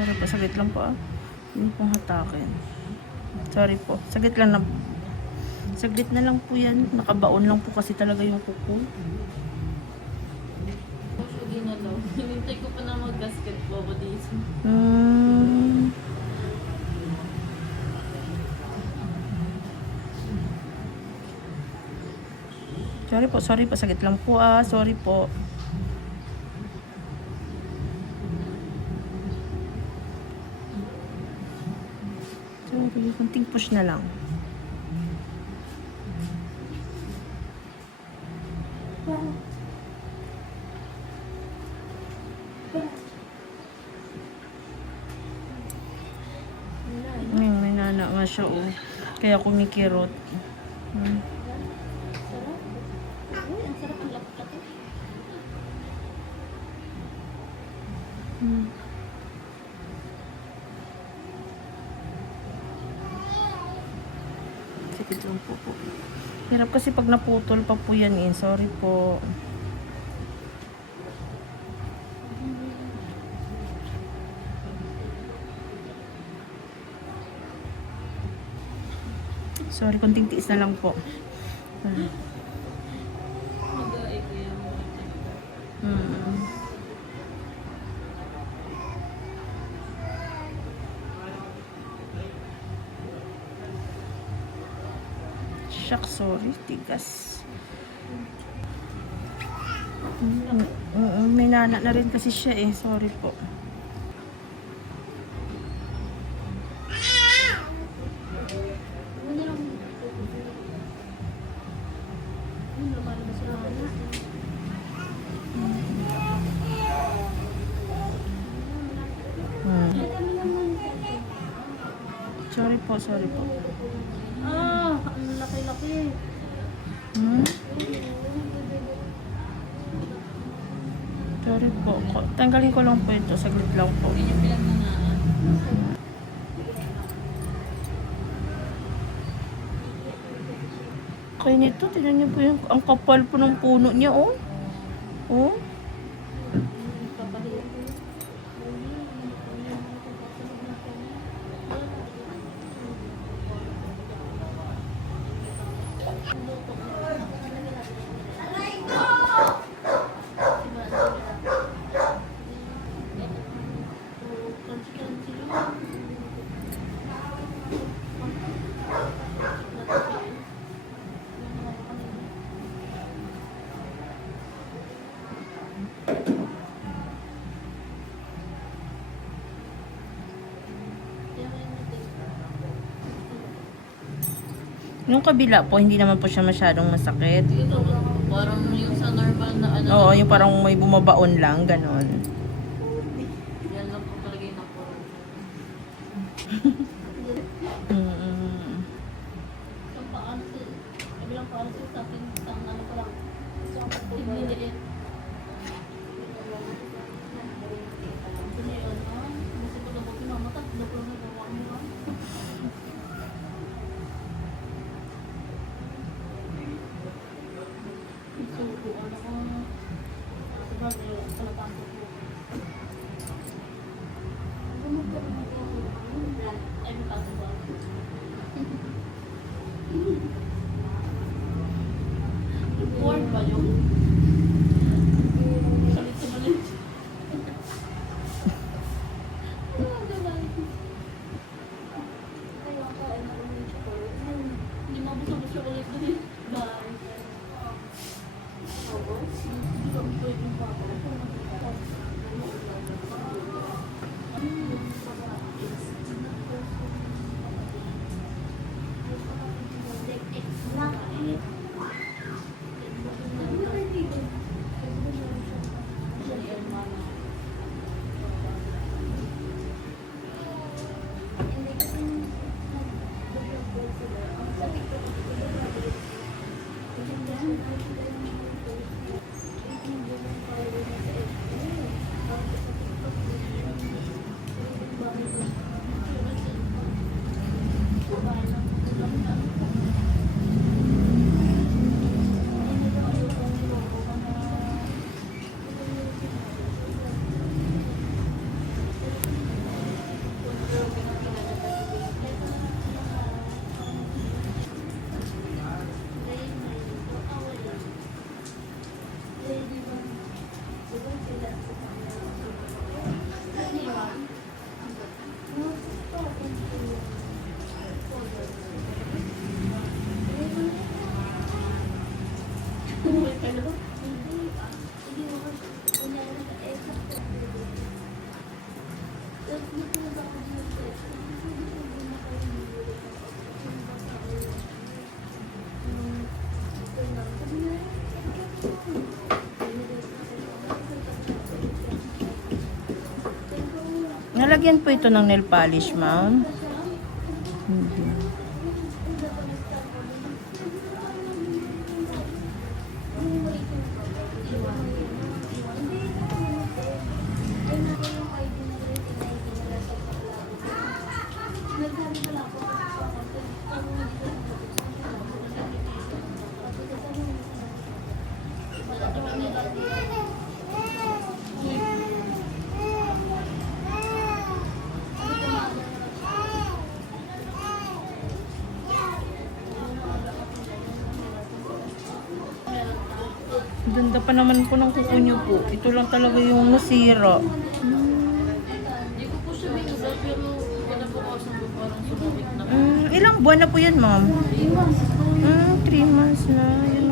Sorry po, saglit lang po ah. Hindi pong hatakin. Sorry po, saglit lang na. Saglit na lang po yan. Nakabaon lang po kasi talaga yung kuko. Hindi na daw. Hinintay ko pa na mag-basketball ko dito. Sorry po, saglit lang po ah. Sorry po. Sorry, kunting push na lang. May nana nga siya oh. Kaya kumikirot. Ang sarap ang laptop. Sige lang po. Hirap kasi pag naputol pa po yan eh. Sorry po. Sorry, konting tiis na lang po. Mag-aay ko yung Shucks, sorry, tigas. May nana na rin kasi siya eh. Sorry po. Sorry po. ang laki-laki. Sorry po. Tanggalin ko lang po ito. Saglit lang po. Ganyan pinagmanaan. Kaya nito, tignan niyo po yung ang kapal po ng puno niya, oh. Oh. Yung kabila po, hindi naman po siya masyadong masakit. Ito, parang yung sa normal na ano. Oo, yung parang may bumabaon lang, ganon. Yan lang po talaga yung napuro. Sa paano si, kabilang paano si sa akin, sa ano ko lang. Sa piniliit. Word ba yun? Salit-salit. Hindi mabusog-busog ulit doon. Bye. Hindi ka pwede yung papa. Kumulit kayo ba? Nalagyan po ito ng nail polish, ma'am. Hindi. Ganda pa naman po ng kuko niyo po. Ito lang talaga yung nasira. Hindi ko po siya binugat, pero wala po ako sa parang sumabit na. Ilang buwan na po yan, ma'am? 3 months. 3 months na. Yun